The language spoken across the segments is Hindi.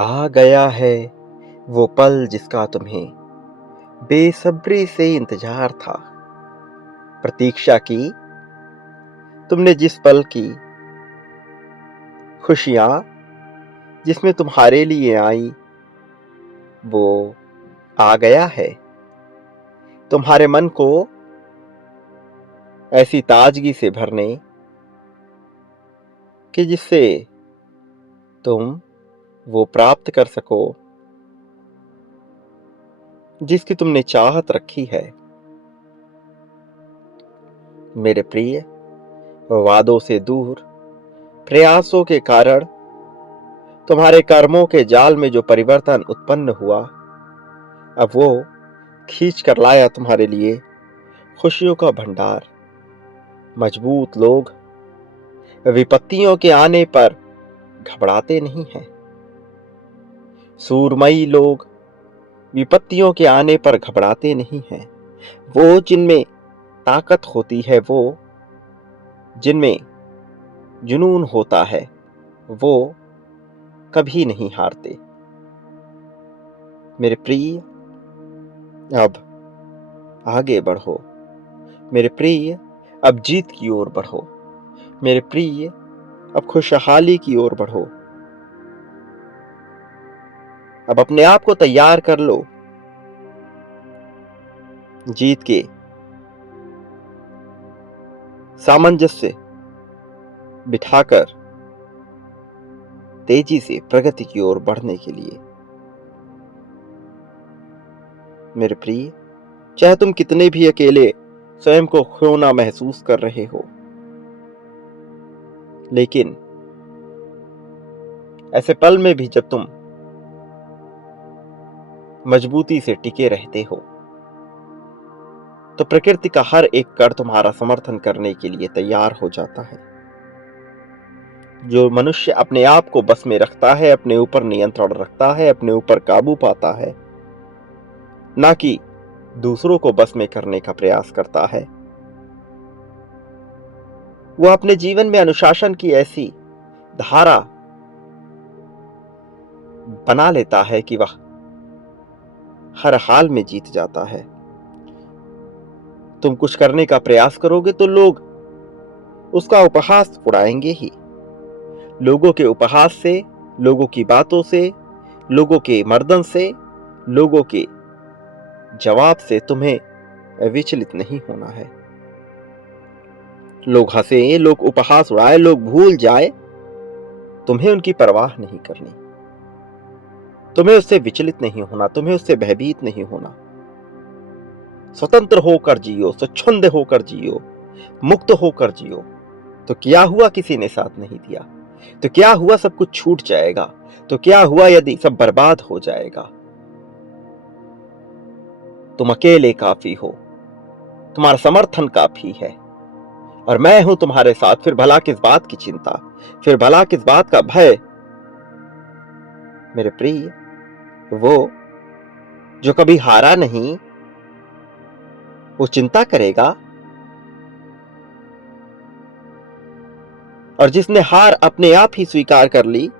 आ गया है वो पल जिसका तुम्हें बेसब्री से इंतजार था। प्रतीक्षा की तुमने जिस पल की, खुशियां जिसमें तुम्हारे लिए आई, वो आ गया है। तुम्हारे मन को ऐसी ताजगी से भरने कि जिससे तुम वो प्राप्त कर सको जिसकी तुमने चाहत रखी है। मेरे प्रिय, वादों से दूर प्रयासों के कारण तुम्हारे कर्मों के जाल में जो परिवर्तन उत्पन्न हुआ, अब वो खींच कर लाया तुम्हारे लिए खुशियों का भंडार। मजबूत लोग विपत्तियों के आने पर घबराते नहीं हैं। सूरमई लोग विपत्तियों के आने पर घबराते नहीं हैं। वो जिनमें ताकत होती है, वो जिनमें जुनून होता है, वो कभी नहीं हारते। मेरे प्रिय, अब आगे बढ़ो। मेरे प्रिय, अब जीत की ओर बढ़ो। मेरे प्रिय, अब खुशहाली की ओर बढ़ो। अब अपने आप को तैयार कर लो जीत के सामंजस्य बिठाकर तेजी से प्रगति की ओर बढ़ने के लिए। मेरे प्रिय, चाहे तुम कितने भी अकेले स्वयं को खोना महसूस कर रहे हो, लेकिन ऐसे पल में भी जब तुम मजबूती से टिके रहते हो, तो प्रकृति का हर एक कण तुम्हारा समर्थन करने के लिए तैयार हो जाता है। जो मनुष्य अपने आप को बस में रखता है, अपने ऊपर नियंत्रण रखता है, अपने ऊपर काबू पाता है, ना कि दूसरों को बस में करने का प्रयास करता है, वह अपने जीवन में अनुशासन की ऐसी धारा बना लेता है कि वह हर हाल में जीत जाता है। तुम कुछ करने का प्रयास करोगे तो लोग उसका उपहास उड़ाएंगे ही। लोगों के उपहास से, लोगों की बातों से, लोगों के मर्दन से, लोगों के जवाब से तुम्हें विचलित नहीं होना है। लोग हंसे, लोग उपहास उड़ाए, लोग भूल जाए, तुम्हें उनकी परवाह नहीं करनी। तुम्हें उससे विचलित नहीं होना, तुम्हें उससे भयभीत नहीं होना। स्वतंत्र होकर जियो, स्वच्छंद होकर जियो, मुक्त होकर जियो। तो क्या हुआ किसी ने साथ नहीं दिया? तो क्या हुआ सब कुछ छूट जाएगा? तो क्या हुआ यदि सब बर्बाद हो जाएगा? तुम अकेले काफी हो, तुम्हारा समर्थन काफी है, और मैं हूं तुम्हारे साथ। फिर भला किस बात की चिंता, फिर भला किस बात का भय? मेरे प्रिय, वो जो कभी हारा नहीं, वो चिंता करेगा, और जिसने हार अपने आप ही स्वीकार कर ली,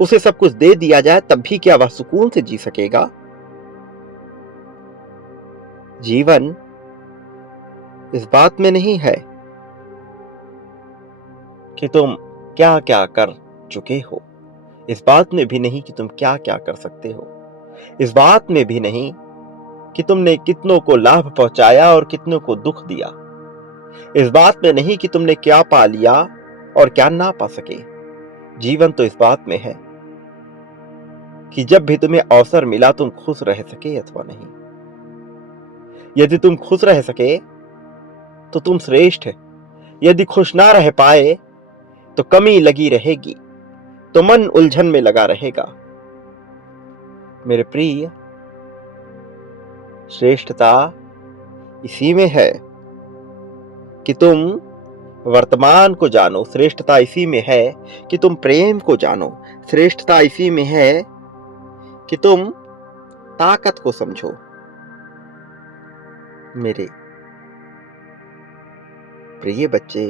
उसे सब कुछ दे दिया जाए तब भी क्या वह सुकून से जी सकेगा? जीवन इस बात में नहीं है कि तुम क्या क्या कर चुके हो, इस बात में भी नहीं कि तुम क्या क्या कर सकते हो, इस बात में भी नहीं कि तुमने कितनों को लाभ पहुंचाया और कितनों को दुख दिया, इस बात में नहीं कि तुमने क्या पा लिया और क्या ना पा सके। जीवन तो इस बात में है कि जब भी तुम्हें अवसर मिला तुम खुश रह सके अथवा नहीं। यदि तुम खुश रह सके तो तुम श्रेष्ठ है। यदि खुश ना रह पाए तो कमी लगी रहेगी, तो मन उलझन में लगा रहेगा। मेरे प्रिय, श्रेष्ठता इसी में है कि तुम वर्तमान को जानो। श्रेष्ठता इसी में है कि तुम प्रेम को जानो। श्रेष्ठता इसी में है कि तुम ताकत को समझो। मेरे प्रिय बच्चे,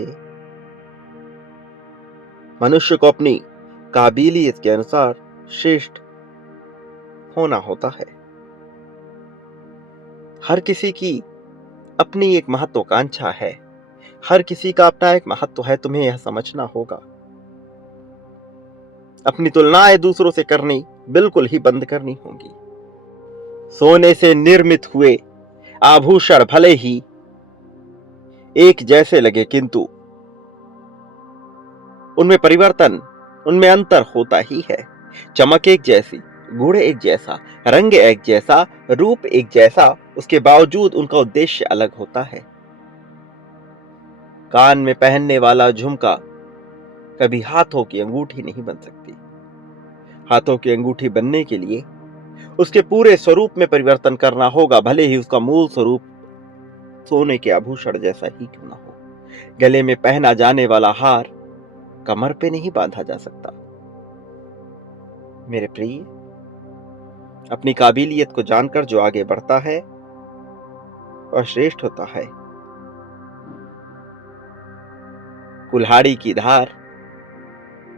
मनुष्य को अपनी काबिलियत के अनुसार श्रेष्ठ होना होता है। हर किसी की अपनी एक महत्वाकांक्षा है, हर किसी का अपना एक महत्व है, तुम्हें यह समझना होगा। अपनी तुलनाएं दूसरों से करनी बिल्कुल ही बंद करनी होगी। सोने से निर्मित हुए आभूषण भले ही एक जैसे लगे, किंतु उनमें परिवर्तन, उनमें अंतर होता ही है। चमक एक जैसी, गुण एक जैसा, रंग एक जैसा, रूप एक जैसा, उसके बावजूद उनका उद्देश्य अलग होता है। कान में पहनने वाला झुमका कभी हाथों की अंगूठी नहीं बन सकती। हाथों की अंगूठी बनने के लिए उसके पूरे स्वरूप में परिवर्तन करना होगा, भले ही उसका मूल स्वरूप सोने के आभूषण जैसा ही क्यों ना हो। गले में पहना जाने वाला हार कमर पे नहीं बांधा जा सकता। मेरे प्रिय, अपनी काबिलियत को जानकर जो आगे बढ़ता है वह श्रेष्ठ होता है। कुल्हाड़ी की धार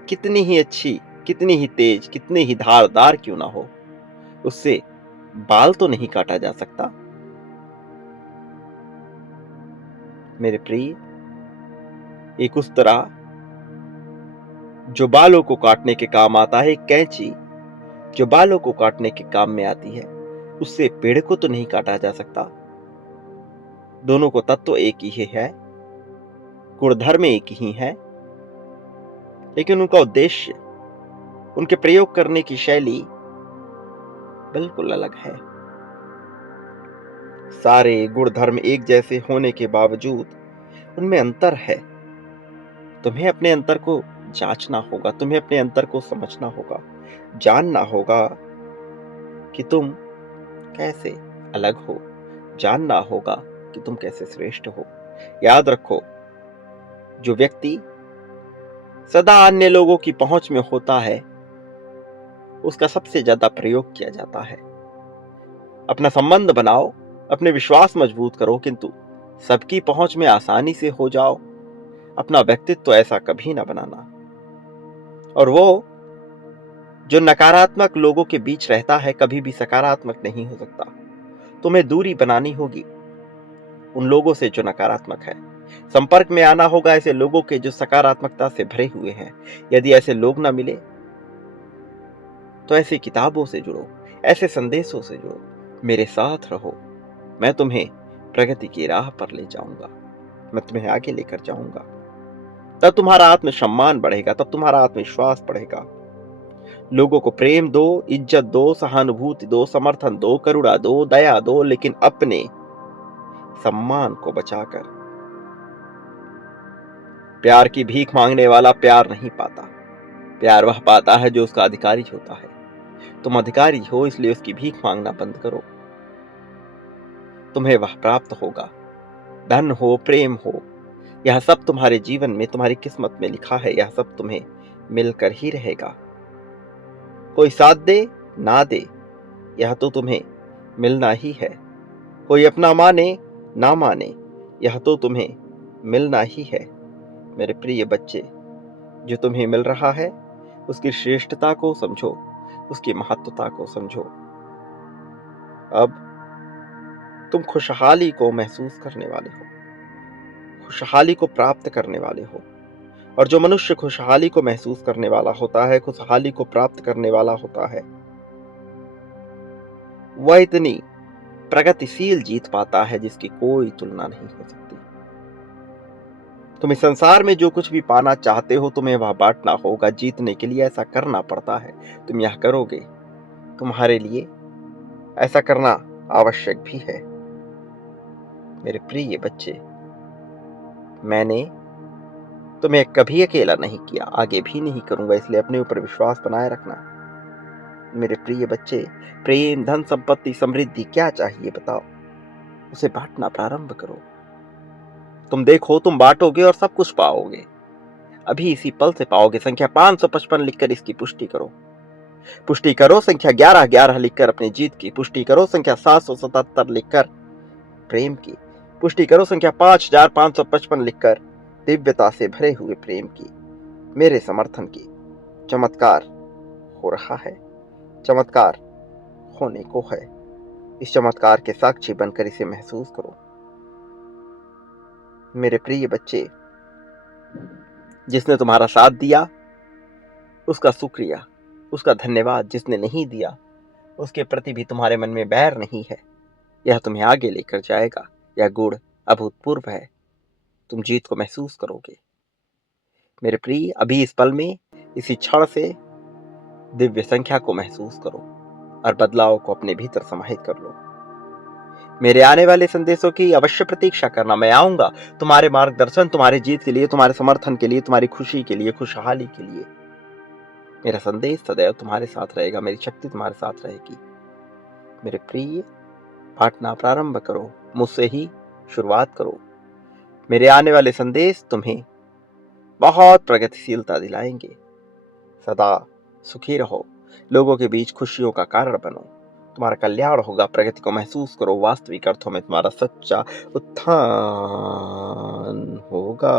कितनी ही अच्छी, कितनी ही तेज, कितनी ही धारदार क्यों ना हो, उससे बाल तो नहीं काटा जा सकता। मेरे प्रिय, एक उस तरह जो बालों को काटने के काम आता है, एक कैंची जो बालों को काटने के काम में आती है, उससे पेड़ को तो नहीं काटा जा सकता। दोनों को तत्व एक ही है, गुणधर्म एक ही है, लेकिन उनका उद्देश्य, उनके प्रयोग करने की शैली बिल्कुल अलग है। सारे गुणधर्म एक जैसे होने के बावजूद उनमें अंतर है। तुम्हें अपने अंतर को जांचना होगा, तुम्हें अपने अंतर को समझना होगा, जानना होगा कि तुम कैसे अलग हो, जानना होगा कि तुम कैसे श्रेष्ठ हो। याद रखो, जो व्यक्ति सदा अन्य लोगों की पहुंच में होता है, उसका सबसे ज्यादा प्रयोग किया जाता है। अपना संबंध बनाओ, अपने विश्वास मजबूत करो, किंतु सबकी पहुंच में आसानी से हो जाओ। अपना व्यक्तित्व ऐसा कभी ना बनाना। और वो जो नकारात्मक लोगों के बीच रहता है, कभी भी सकारात्मक नहीं हो सकता। तुम्हें दूरी बनानी होगी उन लोगों से जो नकारात्मक है। संपर्क में आना होगा ऐसे लोगों के जो सकारात्मकता से भरे हुए हैं। यदि ऐसे लोग ना मिले तो ऐसी किताबों से जुड़ो, ऐसे संदेशों से जुड़ो, मेरे साथ रहो। मैं तुम्हें प्रगति की राह पर ले जाऊंगा, मैं तुम्हें आगे लेकर जाऊंगा। तब तुम्हारा आत्मसम्मान बढ़ेगा, तब तुम्हारा आत्मविश्वास बढ़ेगा। लोगों को प्रेम दो, इज्जत दो, सहानुभूति दो, समर्थन दो, करुणा दो, दया दो, लेकिन अपने सम्मान को बचाकर। प्यार की भीख मांगने वाला प्यार नहीं पाता। प्यार वह पाता है जो उसका अधिकारी होता है। तुम अधिकारी हो, इसलिए उसकी भीख मांगना बंद करो। तुम्हें वह प्राप्त होगा। धन हो, प्रेम हो, यह सब तुम्हारे जीवन में, तुम्हारी किस्मत में लिखा है। यह सब तुम्हें मिलकर ही रहेगा। कोई साथ दे ना दे, यह तो तुम्हें मिलना ही है। कोई अपना माने ना माने, यह तो तुम्हें मिलना ही है। मेरे प्रिय बच्चे, जो तुम्हें मिल रहा है उसकी श्रेष्ठता को समझो, उसकी महत्वता को समझो। अब तुम खुशहाली को महसूस करने वाले हो, खुशहाली को प्राप्त करने वाले हो। और जो मनुष्य खुशहाली को महसूस करने वाला होता है, खुशहाली को प्राप्त करने वाला होता है, वह इतनी प्रगतिशील जीत पाता है जिसकी कोई तुलना नहीं हो सकती। तुम इस संसार में जो कुछ भी पाना चाहते हो, तुम्हें वह बांटना होगा। जीतने के लिए ऐसा करना पड़ता है, तुम यह करोगे। तुम्हारे लिए ऐसा करना आवश्यक भी है। मेरे प्रिय बच्चे, मैंने तुम्हें कभी अकेला नहीं किया, आगे भी नहीं करूंगा, इसलिए अपने ऊपर विश्वास बनाए रखना। मेरे प्रिय बच्चे, प्रेम, धन, संपत्ति, समृद्धि क्या चाहिए बताओ, उसे बांटना प्रारंभ करो। तुम देखो, तुम बांटोगे और सब कुछ पाओगे। अभी इसी पल से पाओगे। संख्या 555 लिखकर इसकी पुष्टि करो। पुष्टि करो संख्या 1111 लिखकर अपनी जीत की। पुष्टि करो संख्या 777 लिखकर प्रेम की। पुष्टि करो संख्या 5555 लिखकर दिव्यता से भरे हुए प्रेम की, मेरे समर्थन की। चमत्कार हो रहा है, चमत्कार होने को है। इस चमत्कार के साक्षी बनकर इसे महसूस करो। मेरे प्रिय बच्चे, जिसने तुम्हारा साथ दिया उसका शुक्रिया, उसका धन्यवाद। जिसने नहीं दिया उसके प्रति भी तुम्हारे मन में बैर नहीं है। यह तुम्हें आगे लेकर जाएगा। यह गुण अभूतपूर्व है। तुम जीत को महसूस करोगे। मेरे प्रिय, अभी इस पल में, इसी क्षण से दिव्य संख्या को महसूस करो और बदलाव को अपने भीतर समाहित कर लो। मेरे आने वाले संदेशों की अवश्य प्रतीक्षा करना। मैं आऊंगा तुम्हारे मार्गदर्शन, तुम्हारी जीत के लिए, तुम्हारे समर्थन के लिए, तुम्हारी खुशी के लिए, खुशहाली के लिए। मेरा संदेश सदैव तुम्हारे साथ रहेगा। मेरी शक्ति तुम्हारे साथ रहेगी। मेरे प्रिय, बांटना प्रारंभ करो। मुझसे ही शुरुआत करो। मेरे आने वाले संदेश तुम्हें बहुत प्रगतिशीलता दिलाएंगे। सदा सुखी रहो। लोगों के बीच खुशियों का कारण बनो। तुम्हारा कल्याण होगा। प्रगति को महसूस करो। वास्तविक अर्थों में तुम्हारा सच्चा उत्थान होगा।